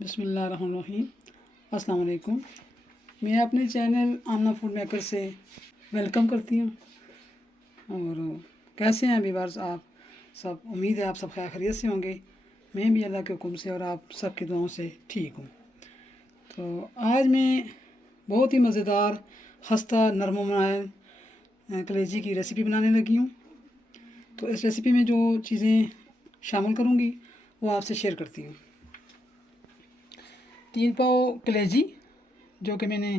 बिस्मिल्लाहिर्रहमानिर्रहीम। अस्सलाम वालेकुम। मैं अपने चैनल आमना फूड मेकर से वेलकम करती हूँ। और कैसे हैं व्यूअर्स आप सब? उम्मीद है आप सब खैरियत से होंगे। मैं भी अल्लाह के हुक्म से और आप सबकी दुआओं से ठीक हूँ। तो आज मैं बहुत ही मज़ेदार खस्ता नरम मुलायम कलेजी की रेसिपी बनाने लगी हूँ। तो इस रेसिपी में जो चीज़ें शामिल करूँगी वो आपसे शेयर करती हूँ। 3 पाव कलेजी जो कि मैंने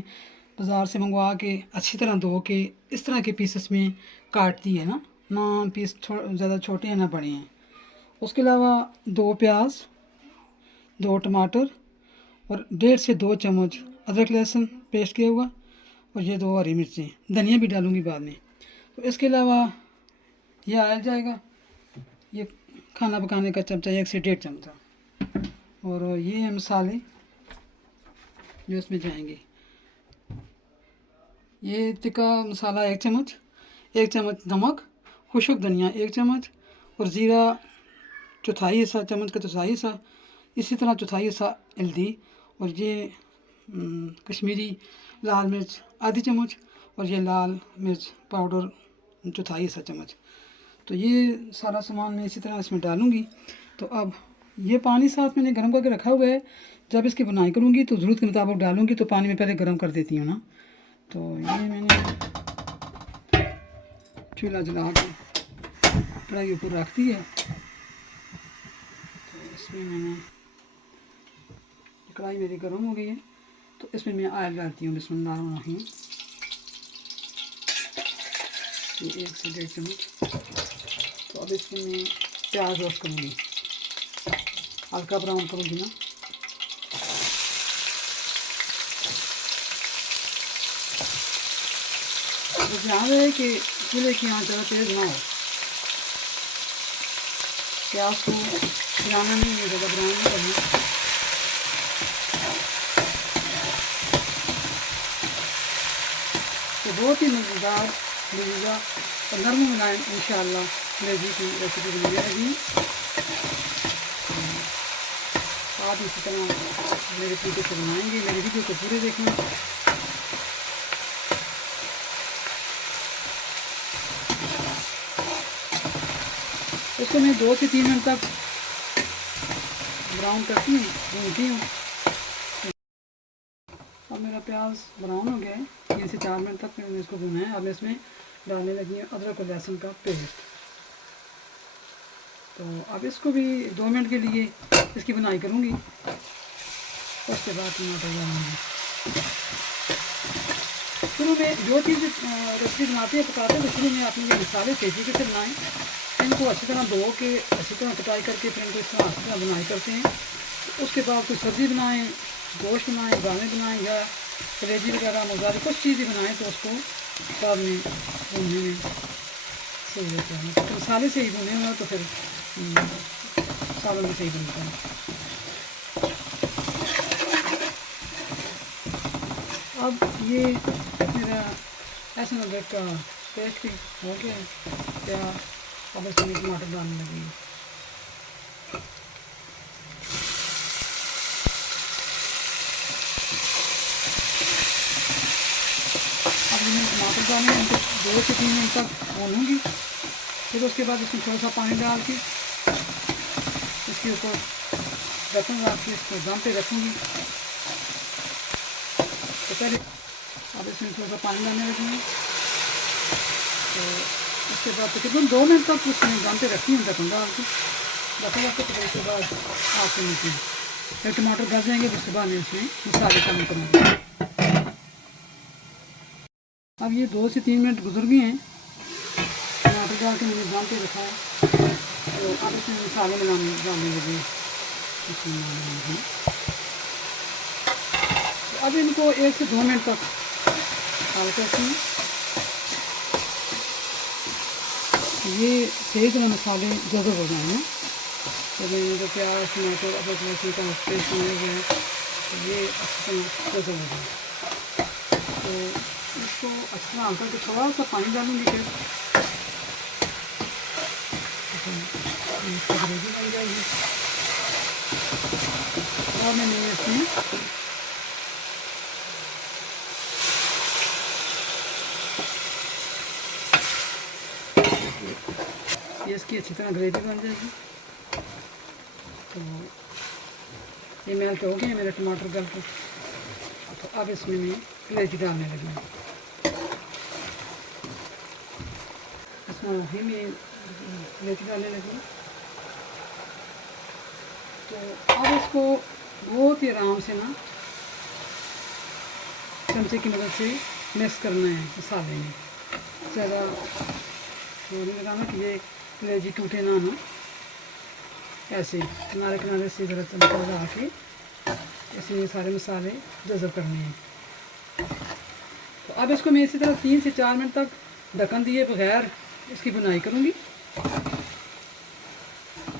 बाज़ार से मंगवा के अच्छी तरह धो के इस तरह के पीसेस में काट दी है ना पीस ज़्यादा छोटे हैं ना बड़े हैं। उसके अलावा 2 प्याज, 2 टमाटर और 1.5 से 2 चम्मच अदरक लहसुन पेस्ट किया हुआ और ये 2 हरी मिर्चें, धनिया भी डालूँगी बाद में। तो इसके अलावा ये ऑयल जाएगा, ये खाना पकाने का चमचा 1 से 1.5 चमचा, और ये है मसाले जो इसमें जाएंगे। ये तिक्का मसाला 1 चम्मच, 1 चम्मच नमक, खुशक धनिया 1 चम्मच और ज़ीरा चौथाई हिस्सा, चम्मच का चौथाई हिस्सा, इसी तरह चौथाई हिस्सा हल्दी, और ये कश्मीरी लाल मिर्च आधी चम्मच और ये लाल मिर्च पाउडर चौथाई हिस्सा चम्मच। तो ये सारा सामान मैं इसी तरह इसमें डालूँगी। तो अब ये पानी साथ मैंने गर्म करके रखा हुआ है। जब इसकी बुनाई करूँगी तो ज़रूरत के मुताबिक डालूँगी। तो पानी में पहले गर्म कर देती हूँ ना। तो ये मैंने चूल्हा जला के कढ़ाई ऊपर रख दी है। तो इसमें मैंने कढ़ाई मेरी गर्म हो गई है तो इसमें मैं ऑयल डालती हूँ। बिस्मिल्लाहिर्रहमानिर्रहीम। ये 1 से 1.5 चम्मच। तो अब इसमें मैं प्याज रोस्ट करूँगी, हल्का ब्राउन करूँगी ना। तो ध्यान रहे कि चूल्हे की आंच ज़्यादा तेज़ ना हो। प्याज को खिलाना नहीं है, ज़्यादा ब्राउन नहीं करना। तो बहुत ही मज़ेदार लजीजा और नरम मुलायम इंशाअल्लाह कलेजी की रेसिपी बनाने लगी हूँ। आप इसी तरह मेरे वीडियो को बनाएंगे, मेरे वीडियो को पूरे देखना। इसको मैं 2 से 3 मिनट तक ब्राउन करती हूँ, भूनती हूँ। अब मेरा प्याज ब्राउन हो गया है, 3 से 4 मिनट तक मैंने इसको भुना है। अब इसमें डालने लगी है अदरक और लहसुन का पेस्ट। तो अब इसको भी 2 मिनट के लिए इसकी बुनाई करूँगी। उसके बाद टमाटर डालूँगी। शुरू में जो चीज़ रेसिपी बनाते हैं पकाते हैं तो शुरू में आपने ये मसाले तेज़ी से बनाएं, इनको अच्छी तरह धो के अच्छी तरह कटाई करके फिर इनको इस तरह अच्छी तरह बुनाई करते हैं। उसके बाद कोई सब्ज़ी बनाएं, गोश्त बनाएं, दाने बनाएं या कलेजी वगैरह मज़ारी कुछ चीज़ बनाएं तो उसको बाद में भूनने में सही होता है। तो मसाले से ही भुने हुआ तो फिर सालों में सही बनता है। अब ये मेरा लहसुन अदरक का पेस्ट भी हो गया है क्या। अब इसमें टमाटर डालने लगी। अब मैंने टमाटर डाले उनको 2 से 3 मिनट तक भूनूँगी। फिर उसके बाद इसमें थोड़ा सा पानी डाल के इसके ऊपर ढक्कन रख के इसको दम पे रखूँगी। तो पहले अब इसमें थोड़ा सा पानी डालने लगूँगी। तो उसके बाद तकरीबन 2 मिनट तक उसमें दम पे रखी हूँ ढक्कन डाल के। ढक्कन रख के तो उसके बाद आप नीचे फिर टमाटर गल जाएंगे। उसके बाद मैं इसमें मसाले शामिल करूँगी। अब ये 2 से 3 मिनट गुजर गए हैं, टमाटर डाल के मैंने दम पे रखा है। तो अब इसमें मसाले डालने लगे। तो अब इनको 1 से 2 मिनट तक डाल करती हूँ। ये सही तरह मसाले जज़ब हो जाए ना। तो मैंने जो प्याज टमाटर अदरक लहसुन का पेस्ट बनाया गया है तो ये अच्छी तरह गजब हो गया। तो इसको अच्छी तरह हल्का के थोड़ा सा पानी डालूँगी फिर इसकी ग्रेवी बन जाएगी। और मैंने इसमें ये इसकी अच्छी तरह ग्रेवी बन जाएगी। तो ये मेल्ट हो गया मेरा टमाटर गल के। तो अब इसमें मैं कलेजी डालने लगी हूँ। इसमें वही मैं कलेजी डालने लगी। तो अब इसको बहुत ही आराम से ना चमचे की मदद से मिक्स करना है मसाले में। ज़्यादा वो नहीं लगाना कि ये कलेजी टूटे ना ना, ऐसे किनारे किनारे से ज़रा चमचा लगा के इसमें सारे मसाले जज़ब करने हैं। तो अब इसको मैं इसी तरह 3 से 4 मिनट तक ढक्कन दिए बगैर इसकी बुनाई करूँगी।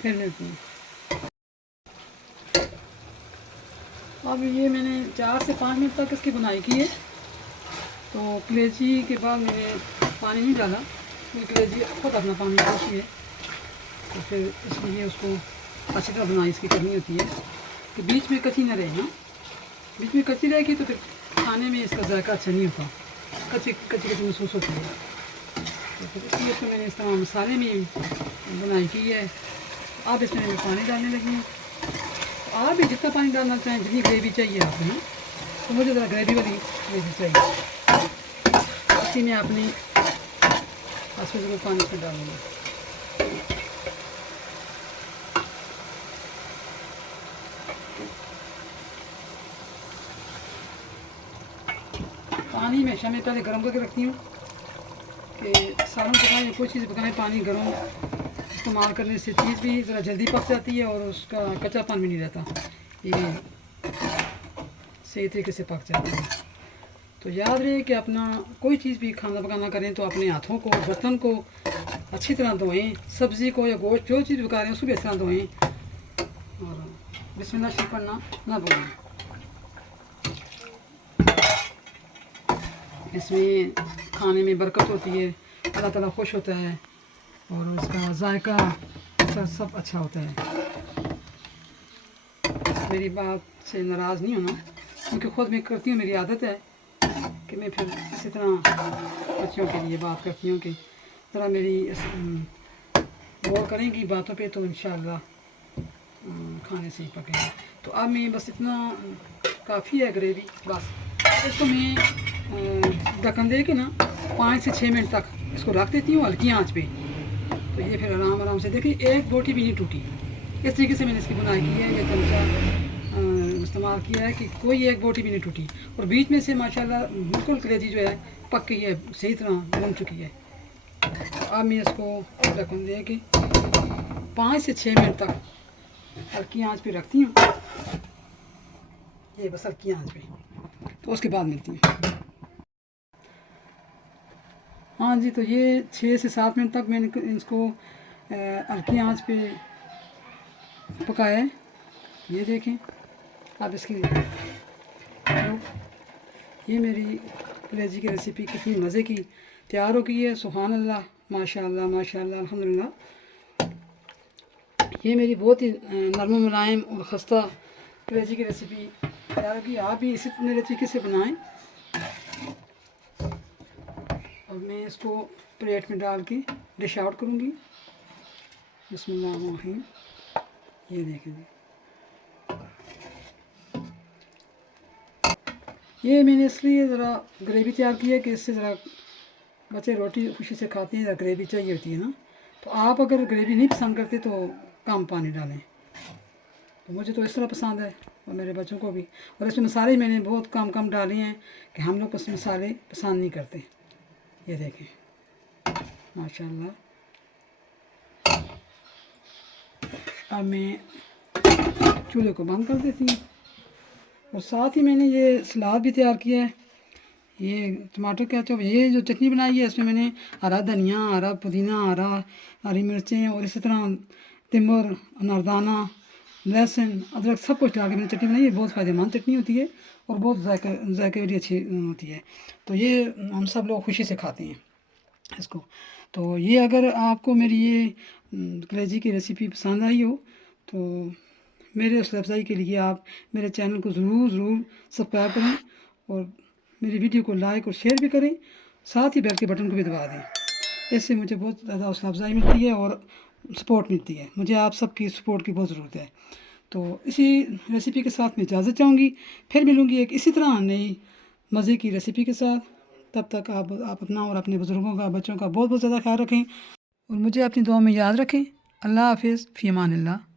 फिर मिलती हूँ। अब ये मैंने 4 से 5 मिनट तक इसकी बुनाई की है। तो कलेजी के बाद मैंने पानी नहीं डाला क्योंकि कलेजी खुद अपना पानी छोड़ती है। तो फिर इसलिए उसको अच्छी तरह बुनाई इसकी करनी होती है कि बीच में कच्ची ना रहे ना। बीच में कच्ची रहेगी तो फिर खाने में इसका जायका अच्छा नहीं होता, कच्ची कच्ची कच्ची महसूस होती है। तो फिर इसलिए इसको मैंने इस तरह मसाले में बुनाई की है। अब इसमें मैं पानी डालने लगी हूँ। तो आप भी जितना पानी डालना चाहें, जितनी ग्रेवी चाहिए आपको ना, तो मुझे ज़रा ग्रेवी वाली ग्रेवी चाहिए। इसी में अपनी इसमें ज़रूर पानी इसमें डालूँगी। पानी हमेशा मैं पहले गर्म करके रखती हूँ कि सालन पकाएं या कोई चीज़ पकाएं, पानी गर्म इस्तेमाल करने से चीज़ भी ज़रा जल्दी पक जाती है और उसका कच्चापन भी नहीं रहता, ये सही तरीके से पक जाता है। तो याद रहे कि अपना कोई चीज़ भी खाना पकाना करें तो अपने हाथों को, बर्तन को अच्छी तरह धोएं। सब्ज़ी को या गोश्त जो चीज़ पका रहे हैं उसको भी अच्छी तरह धोएं और बिस्मिल्लाह शरीफ पढ़ना ना भूलें। इसमें खाने में बरकत होती है, अल्लाह ताला खुश होता है और उसका जायका सब अच्छा होता है। मेरी बात से नाराज़ नहीं होना क्योंकि ख़ुद मैं करती हूँ, मेरी आदत है कि मैं फिर इसी तरह बच्चों के लिए बात करती हूँ कि ज़रा मेरी गौर करेंगी बातों पे तो इंशाअल्लाह खाने से ही पकेंगे। तो अब मैं बस इतना काफ़ी है ग्रेवी, बस इसको मैं ढक्कन दे के ना 5 से 6 मिनट तक इसको रख देती हूँ हल्की आंच पे। तो ये फिर आराम आराम से देखिए एक बोटी भी नहीं टूटी। इस तरीके से मैंने इसकी बुनाई की है, ये चमचा इस्तेमाल किया है कि कोई एक बोटी भी नहीं टूटी और बीच में से माशाल्लाह बिल्कुल कलेजी जो है पक गई है, सही तरह भून चुकी है। तो अब मैं इसको ढक्कन दे के 5 से 6 मिनट तक हल्की आंच पे रखती हूँ। ये बस हल्की आंच पे, तो उसके बाद मिलती हूँ। हाँ जी, तो ये 6 से 7 मिनट तक मैंने इसको हल्की आंच पे पकाया है। ये देखें अब इसकी ये मेरी कलेजी की रेसिपी कितनी मज़े की तैयार हो गई है। सुभान अल्लाह, माशाअल्लाह माशाअल्लाह, अल्हम्दुलिल्लाह। ये मेरी बहुत ही नरम मुलायम और ख़स्ता कलेजी की रेसिपी तैयार होगी। आप भी इसी मेरे तरीके से बनाएं। और मैं इसको प्लेट में डाल के डिश आउट करूँगी। बिस्मिल्लाहिर्रहमानिर्रहीम। ये देखें जी, ये मैंने इसलिए ज़रा ग्रेवी तैयार की है कि इससे ज़रा बच्चे रोटी खुशी से खाते हैं, ज़रा ग्रेवी चाहिए होती है ना। तो आप अगर ग्रेवी नहीं पसंद करते तो कम पानी डालें। तो मुझे तो इस तरह पसंद है और मेरे बच्चों को भी। और इसमें मसाले मैंने बहुत कम कम डाले हैं कि हम लोग उसमें मसाले पसंद नहीं करते। ये देखें माशाल्लाह। अब मैं चूल्हे को बंद कर देती हूँ और साथ ही मैंने ये सलाद भी तैयार किया है। ये टमाटर केचप, ये जो चटनी बनाई है इसमें मैंने हरा धनिया, हरा पुदीना, हरी मिर्चें और इसी तरह तिमर, अनारदाना, लहसुन, अदरक सब कुछ डाल के मैंने चटनी बनाई है। बहुत फ़ायदेमंद चटनी होती है और बहुत जायके वाली अच्छी होती है। तो ये हम सब लोग खुशी से खाते हैं इसको। तो ये अगर आपको मेरी ये कलेजी की रेसिपी पसंद आई हो तो मेरे हौसला अफ़ज़ाई के लिए आप मेरे चैनल को ज़रूर सब्सक्राइब करें और मेरी वीडियो को लाइक और शेयर भी करें, साथ ही बेल के बटन को भी दबा दें। इससे मुझे बहुत ज़्यादा हौसला अफ़ज़ाई मिलती है और सपोर्ट मिलती है। मुझे आप सबकी सपोर्ट की बहुत ज़रूरत है। तो इसी रेसिपी के साथ मैं इजाज़त चाहूँगी। फिर मिलूँगी एक इसी तरह नई मज़े की रेसिपी के साथ। तब तक आप अपना और अपने बुज़ुर्गों का, बच्चों का बहुत ज़्यादा ख्याल रखें और मुझे अपनी दुआ में याद रखें। अल्लाह हाफ़िज़, फ़ी अमानिल्लाह।